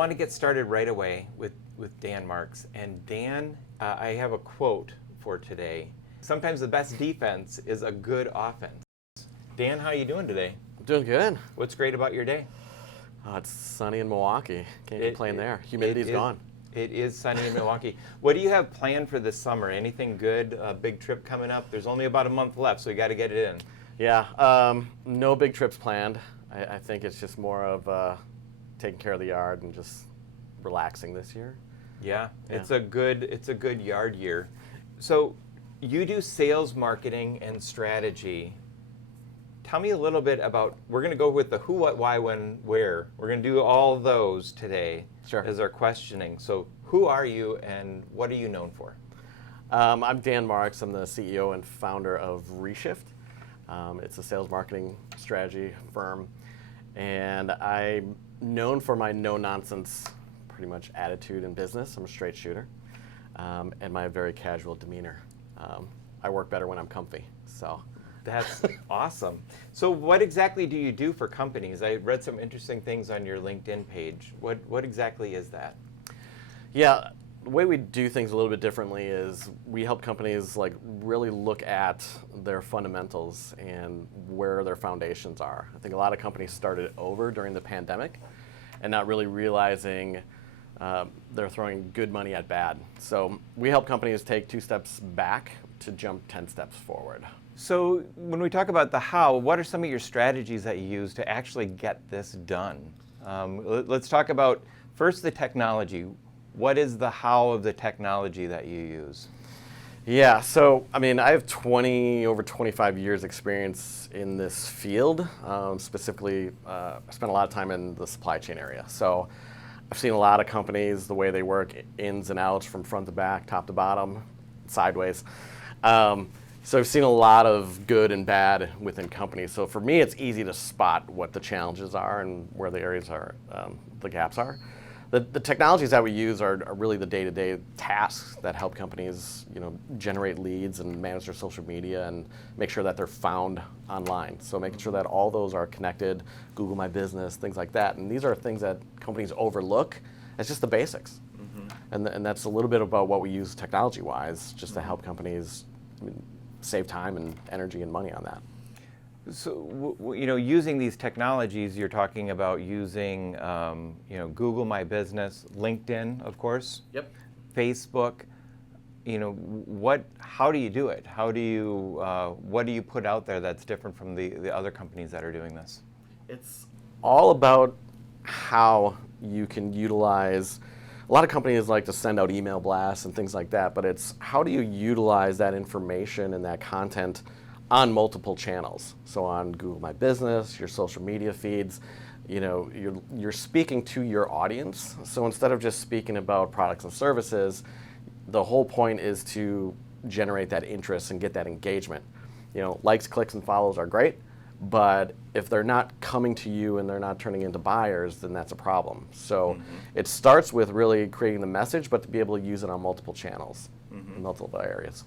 want to get started right away with Dan Marx. And Dan, I have a quote for today. Sometimes the best defense is a good offense. Dan, how are you doing today? I'm doing good. What's great about your day? It's sunny in Milwaukee. Can't complain there. Humidity's gone. It is sunny in Milwaukee. What do you have planned for this summer? Anything good? A big trip coming up? There's only about a month left, so you got to get it in. Yeah, no big trips planned. I think it's just more of taking care of the yard and just relaxing this year. Yeah. It's a good yard year. So you do sales, marketing, and strategy. Tell me a little bit about, we're going to go with the who, what, why, when, where. We're going to do all those today as our questioning. So who are you and what are you known for? I'm Dan Marx. I'm the CEO and founder of Reshift. It's a sales marketing strategy firm. And I'm known for my no-nonsense, pretty much attitude in business. I'm a straight shooter. And my very casual demeanor. I work better when I'm comfy. So. That's awesome. So what exactly do you do for companies? I read some interesting things on your LinkedIn page. What exactly is that? Yeah, the way we do things a little bit differently is we help companies like really look at their fundamentals and where their foundations are. I think a lot of companies started over during the pandemic and not really realizing they're throwing good money at bad. So we help companies take 2 steps back to jump 10 steps forward. So when we talk about the how, what are some of your strategies that you use to actually get this done? Let's talk about first the technology. What is the how of the technology that you use? Yeah, so I mean, I have over 25 years experience in this field. Specifically, I spent a lot of time in the supply chain area. So I've seen a lot of companies, the way they work, ins and outs, from front to back, top to bottom, sideways. So I've seen a lot of good and bad within companies. So for me, it's easy to spot what the challenges are and where the areas are, the gaps are. The technologies that we use are really the day-to-day tasks that help companies, generate leads and manage their social media and make sure that they're found online. So making sure that all those are connected, Google My Business, things like that. And these are things that companies overlook. It's just the basics. Mm-hmm. And that's a little bit about what we use technology-wise, just to help companies save time and energy and money on that. So, using these technologies, you're talking about using, Google My Business, LinkedIn, of course. Yep. Facebook. How do you do it? How do you, what do you put out there that's different from the other companies that are doing this? It's all about how you can utilize. A lot of companies like to send out email blasts and things like that, but it's how do you utilize that information and that content on multiple channels? So on Google My Business, your social media feeds, you're speaking to your audience. So instead of just speaking about products and services, the whole point is to generate that interest and get that engagement. Likes, clicks, and follows are great, but if they're not coming to you and they're not turning into buyers, then that's a problem. So it starts with really creating the message, but to be able to use it on multiple channels, in multiple areas.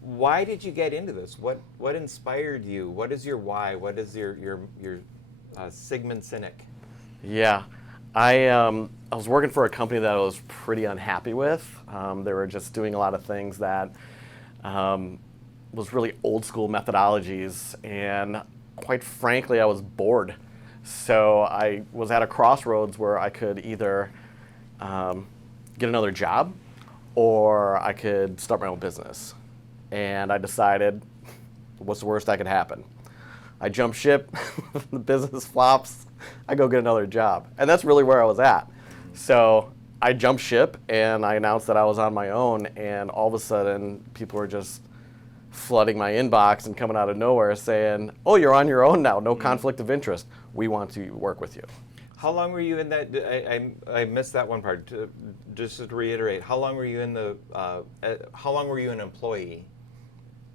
Why did you get into this? What inspired you? What is your why? What is your Sigmund Cynic? Yeah, I was working for a company that I was pretty unhappy with. They were just doing a lot of things that was really old school methodologies, and quite frankly, I was bored. So I was at a crossroads where I could either get another job or I could start my own business. And I decided, what's the worst that could happen? I jump ship, the business flops, I go get another job. And that's really where I was at. So I jumped ship and I announced that I was on my own, and all of a sudden people were just flooding my inbox and coming out of nowhere saying, oh, you're on your own now, no conflict of interest. We want to work with you. How long were you in that? I missed that one part. Just to reiterate, how long were you in how long were you an employee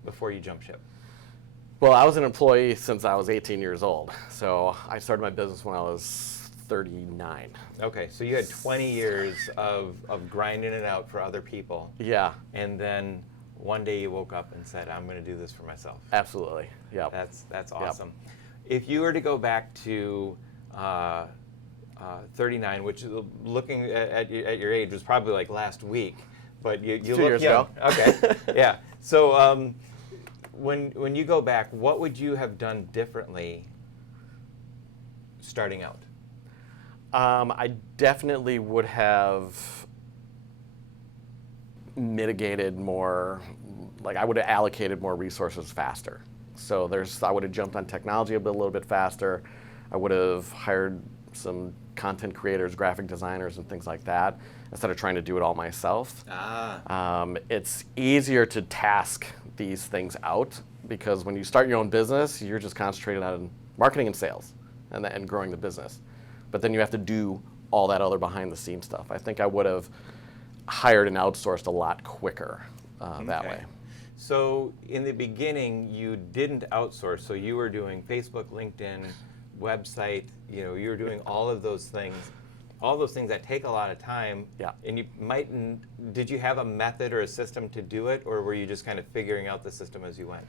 before you jumped ship? Well, I was an employee since I was 18 years old. So I started my business when I was 39. Okay, so you had 20 years of grinding it out for other people. Yeah. And then one day you woke up and said, I'm going to do this for myself. Absolutely. Yeah. That's awesome. Yep. If you were to go back to 39, which looking at your age was probably like last week, but you Two look years young. ago. Okay, yeah. So when you go back, what would you have done differently starting out? I definitely would have mitigated more, like I would have allocated more resources faster. So I would have jumped on technology a little bit faster. I would have hired some content creators, graphic designers, and things like that, instead of trying to do it all myself. It's easier to task these things out because when you start your own business, you're just concentrated on marketing and sales and growing the business. But then you have to do all that other behind the scenes stuff. I think I would have hired and outsourced a lot quicker that way. So in the beginning, you didn't outsource. So you were doing Facebook, LinkedIn, website. You were doing all of those things that take a lot of time. Yeah. And you mightn't. Did you have a method or a system to do it, or were you just kind of figuring out the system as you went?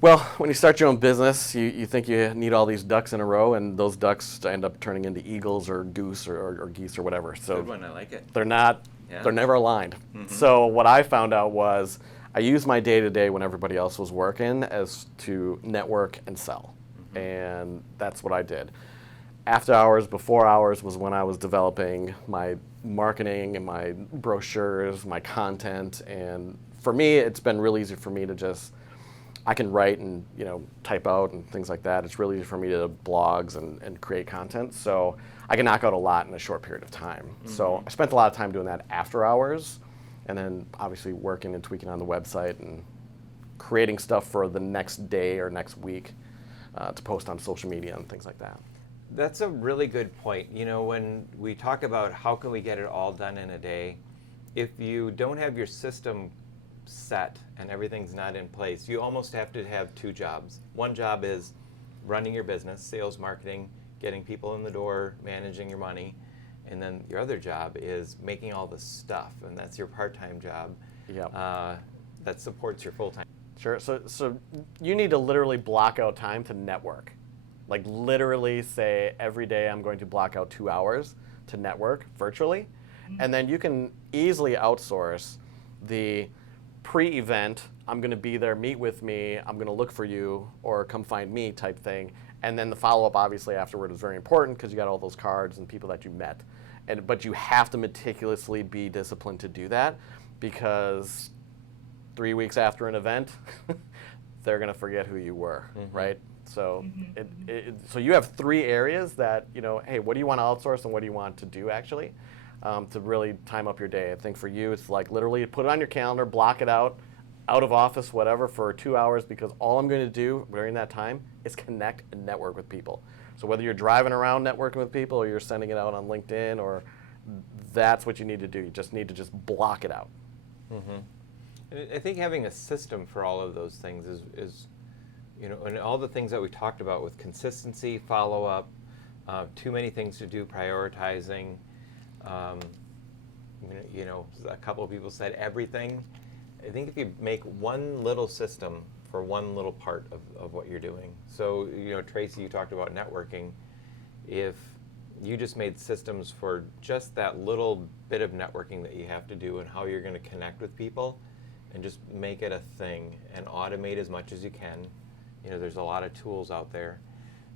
Well, when you start your own business, you think you need all these ducks in a row, and those ducks end up turning into eagles or goose or geese or whatever. So Good one, I like it. they're not. Yeah. They're never aligned. So what I found out was I used my day-to-day when everybody else was working as to network and sell. And that's what I did. After hours, before hours was when I was developing my marketing and my brochures, my content. And for me, it's been real easy for me to I can write and type out and things like that. It's really easy for me to blogs and create content. So I can knock out a lot in a short period of time. So I spent a lot of time doing that after hours, and then obviously working and tweaking on the website and creating stuff for the next day or next week to post on social media and things like that. That's a really good point. When we talk about how can we get it all done in a day, if you don't have your system set and everything's not in place, you almost have to have two jobs. One job is running your business, sales, marketing, getting people in the door, managing your money, and then your other job is making all the stuff, and that's your part-time job. Yep. That supports your full-time. Sure. So you need to literally block out time to network. Like literally say every day I'm going to block out 2 hours to network virtually, and then you can easily outsource the pre-event, I'm going to be there, meet with me, I'm going to look for you, or come find me type thing. And then the follow-up obviously afterward is very important because you got all those cards and people that you met. But you have to meticulously be disciplined to do that because 3 weeks after an event, they're going to forget who you were, right? So so you have 3 areas that, hey, what do you want to outsource and what do you want to do actually? To really time up your day. I think for you, it's like literally put it on your calendar, block it out of office, whatever, for 2 hours, because all I'm going to do during that time is connect and network with people. So whether you're driving around networking with people or you're sending it out on LinkedIn, or that's what you need to do. You just need to block it out. I think having a system for all of those things is and all the things that we talked about with consistency, follow-up, too many things to do, prioritizing. A couple of people said everything. I think if you make one little system for one little part of what you're doing. So, Tracy, you talked about networking. If you just made systems for just that little bit of networking that you have to do and how you're going to connect with people, and just make it a thing and automate as much as you can. There's a lot of tools out there,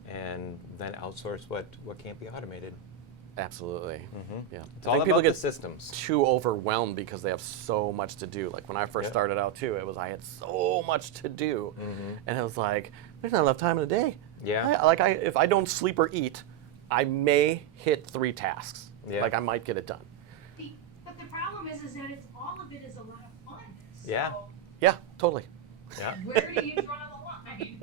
and then outsource what can't be automated. Absolutely. Yeah. It's all about the systems. Too overwhelmed because they have so much to do. Like when I first started out too, I had so much to do, and it was like, there's not enough time in a day. Yeah. If I don't sleep or eat, I may hit 3 tasks. Yeah. Like I might get it done. But the problem is that it's all of it is a lot of fun. So Yeah. Yeah, totally. Yeah. where do you draw the line?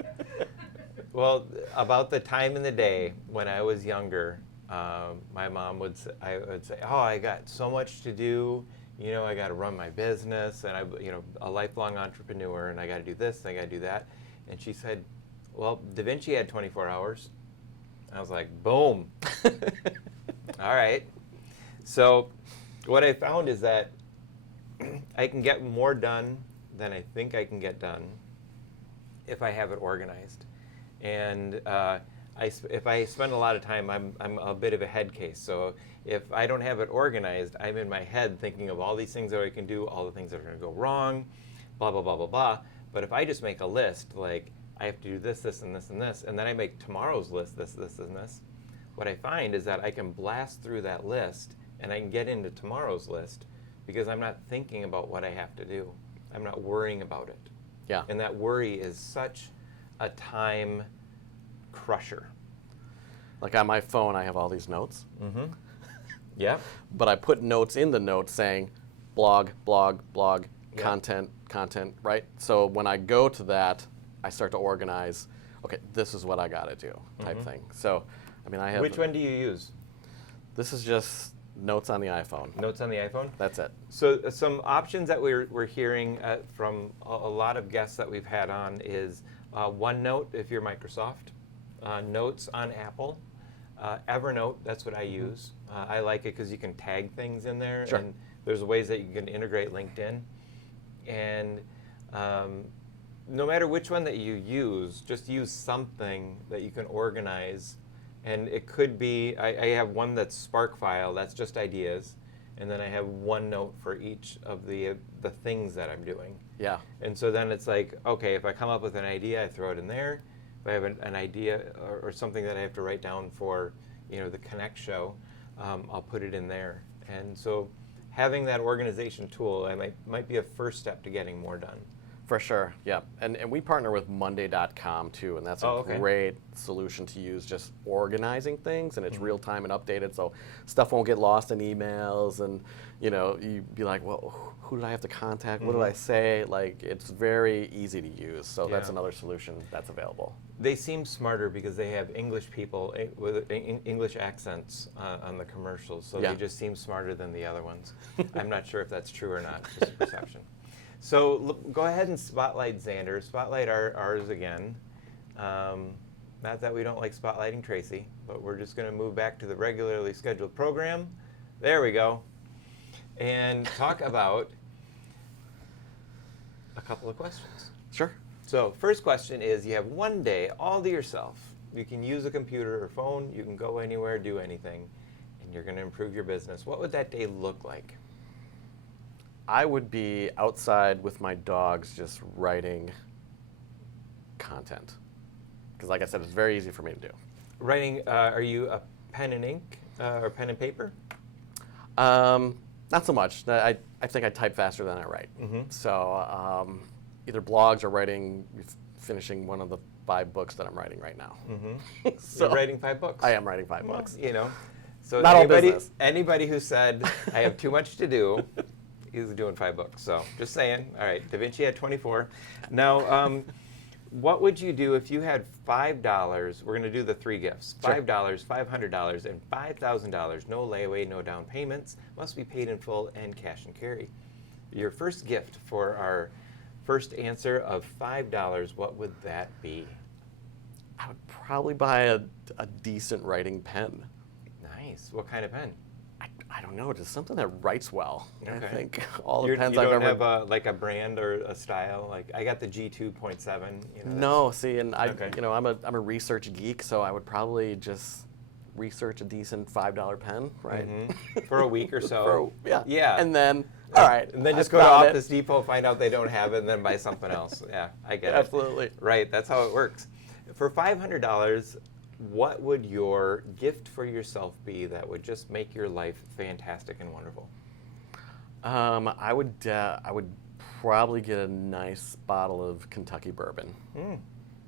Well, about the time in the day when I was younger, my mom would say, oh, I got so much to do. I got to run my business, and I'm a lifelong entrepreneur, and I got to do this, and I got to do that. And she said, well, Da Vinci had 24 hours. I was like, boom. All right. So what I found is that I can get more done than I think I can get done if I have it organized. And if I spend a lot of time, I'm a bit of a head case. So if I don't have it organized, I'm in my head thinking of all these things that I can do, all the things that are going to go wrong, blah, blah, blah, blah, blah. But if I just make a list, like I have to do this, this, and this, and this, and then I make tomorrow's list, this, this, and this, what I find is that I can blast through that list and I can get into tomorrow's list because I'm not thinking about what I have to do. I'm not worrying about it. Yeah. And that worry is such a time crusher. Like on my phone, I have all these notes. Mm-hmm. Yeah. But I put notes in the notes saying blog, blog, blog, Yeah. content, content, right? So when I go to that, I start to organize, okay, this is what I got to do type thing. So, I mean, I have... Which one do you use? This is just notes on the iPhone. Notes on the iPhone? That's it. So some options that we're hearing from a lot of guests that we've had on is OneNote if you're Microsoft, Notes on Apple, Evernote, that's what I use. I like it because you can tag things in there, Sure. and there's ways that you can integrate LinkedIn. And no matter which one that you use, just use something that you can organize. And it could be, I have one that's Spark file, that's just ideas. And then I have OneNote for each of the things that I'm doing. Yeah. And so then it's like, okay, if I come up with an idea, I throw it in there. If I have an idea or something that I have to write down for, the Connect show, I'll put it in there. And so having that organization tool might be a first step to getting more done. For sure, yeah. And we partner with Monday.com too, and that's a okay. great solution to use, just organizing things, and it's real time and updated, so stuff won't get lost in emails, and you'd be like, well, who did I have to contact? What did I say? Like, it's very easy to use, so that's Yeah. another solution that's available. They seem smarter because they have English people with English accents on the commercials, so Yeah. they just seem smarter than the other ones. I'm not sure if that's true or not, just a perception. So go ahead and spotlight Xander. Spotlight ours again. Not that we don't like spotlighting Tracy, but we're just going to move back to the regularly scheduled program. There we go. And talk about a couple of questions. Sure. So first question is, you have one day all to yourself. You can use a computer or phone. You can go anywhere, do anything, and you're going to improve your business. What would that day look like? I would be outside with my dogs just writing content. Because like I said, it's very easy for me to do. Writing, are you a pen and ink or pen and paper? Not so much. I think I type faster than I write. So either blogs or writing, finishing one of the 5 books that I'm writing right now. So You're writing 5 books. I am writing 5 books. So Not all business. anybody who said, I have too much to do, he's doing 5 books. So just saying. All right, Da Vinci had 24. Now, what would you do if you had $5? We're going to do the 3 gifts. $5, $500, and $5,000. No layaway, no down payments. Must be paid in full and cash and carry. Your first gift for our first answer of $5, what would that be? I would probably buy a decent writing pen. Nice. What kind of pen? I don't know, just something that writes well. Okay. I think all the You pens don't I've ever... have a brand or a style? Like, I got the G2.7. No, see, and Okay. I'm a research geek, so I would probably just research a decent $5 pen, right? For a week or so. Yeah. And then, all right. And then just I go to found Office Depot, find out they don't have it, and then buy something else. Yeah, I get it. Absolutely. Right, that's how it works. For $500, what would your gift for yourself be that would just make your life fantastic and wonderful? I would probably get a nice bottle of Kentucky bourbon.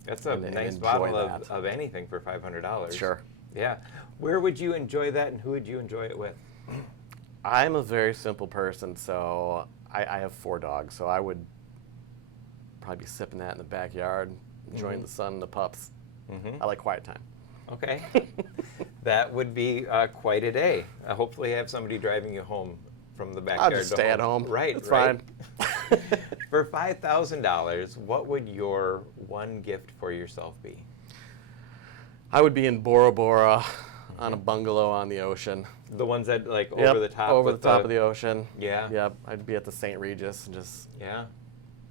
That's a And nice enjoy bottle that. of anything for $500. Sure. Yeah. Where would you enjoy that, and who would you enjoy it with? I'm a very simple person, so I have 4 dogs, so I would probably be sipping that in the backyard, enjoying the sun and the pups. I like quiet time. Okay. That would be quite a day. Hopefully have somebody driving you home from the backyard. I'll just to stay at home. Right, It's right. fine. For $5,000, what would your one gift for yourself be? I would be in Bora Bora on a bungalow on the ocean. The ones that like Yep, over the top over with the top of the ocean. Yeah. Yep, I'd be at the St. Regis and just Yeah.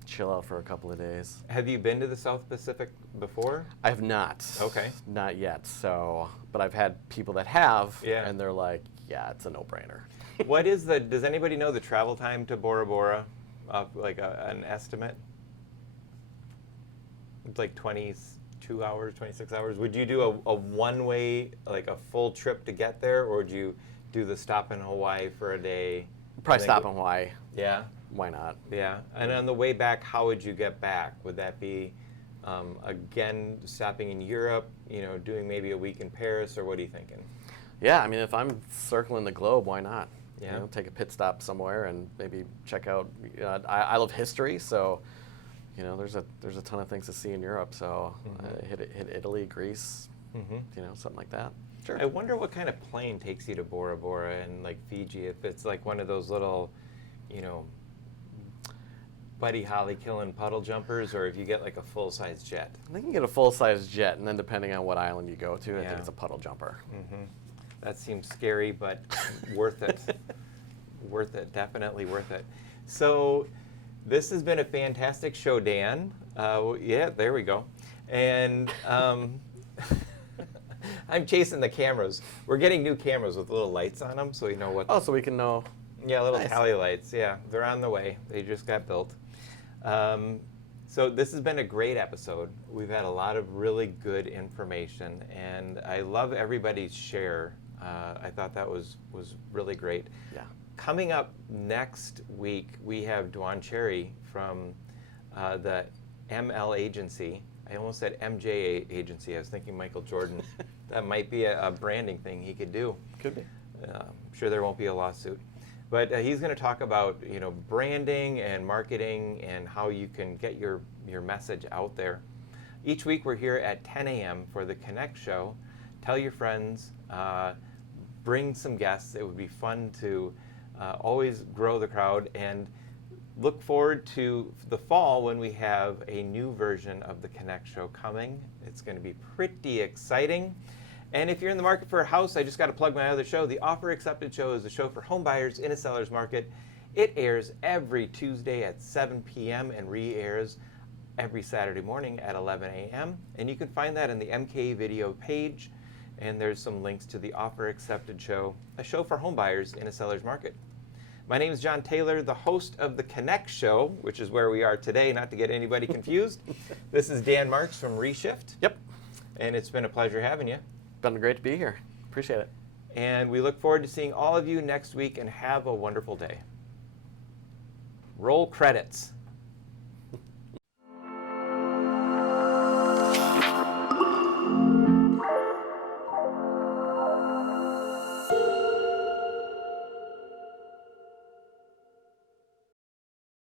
chill out for a couple of days. Have you been to the South Pacific before? I have not. Okay. Not yet. So, but I've had people that have, Yeah. and they're like, yeah, it's a no-brainer. What is does anybody know the travel time to Bora Bora? Like an estimate? It's like 22 hours, 26 hours. Would you do a one-way, like a full trip to get there, or would you do the stop in Hawaii for a day? Probably and then stop go- in Hawaii. Yeah, Why not? yeah. And on the way back, how would you get back? Would that be, again, stopping in Europe, doing maybe a week in Paris, or what are you thinking? Yeah, I mean, if I'm circling the globe, why not? Yeah. Take a pit stop somewhere and maybe check out. I love history, so there's a ton of things to see in Europe. So hit Italy, Greece, something like that. Sure. I wonder what kind of plane takes you to Bora Bora and like Fiji, if it's like one of those little, Buddy Holly killing puddle jumpers, or if you get like a full-size jet. I think you can get a full-size jet, and then depending on what island you go to, I Yeah. think it's a puddle jumper. That seems scary, but worth it. Worth it, definitely worth it. So this has been a fantastic show, Dan. Yeah, there we go. And I'm chasing the cameras. We're getting new cameras with little lights on them, so we know what. Oh, so we can know. Yeah, little Nice. tally lights. Yeah, they're on the way. They just got built. So this has been a great episode. We've had a lot of really good information, and I love everybody's share. I thought that was really great. Yeah. Coming up next week, we have Dwan Cherry from the ML Agency. I almost said MJ Agency. I was thinking Michael Jordan. That might be a branding thing he could do. Could be. I'm sure there won't be a lawsuit. But he's going to talk about branding and marketing and how you can get your message out there. Each week we're here at 10 a.m. for the Connect Show. Tell your friends, bring some guests. It would be fun to always grow the crowd, and look forward to the fall when we have a new version of the Connect Show coming. It's going to be pretty exciting. And if you're in the market for a house, I just got to plug my other show. The Offer Accepted Show is a show for home buyers in a seller's market. It airs every Tuesday at 7 p.m. and re-airs every Saturday morning at 11 a.m. And you can find that in the MK video page. And there's some links to the Offer Accepted Show, a show for home buyers in a seller's market. My name is John Taylor, the host of the Connect Show, which is where we are today, not to get anybody confused. This is Dan Marx from Reshift. Yep. And it's been a pleasure having you. Been great to be here. Appreciate it. And we look forward to seeing all of you next week, and have a wonderful day. Roll credits.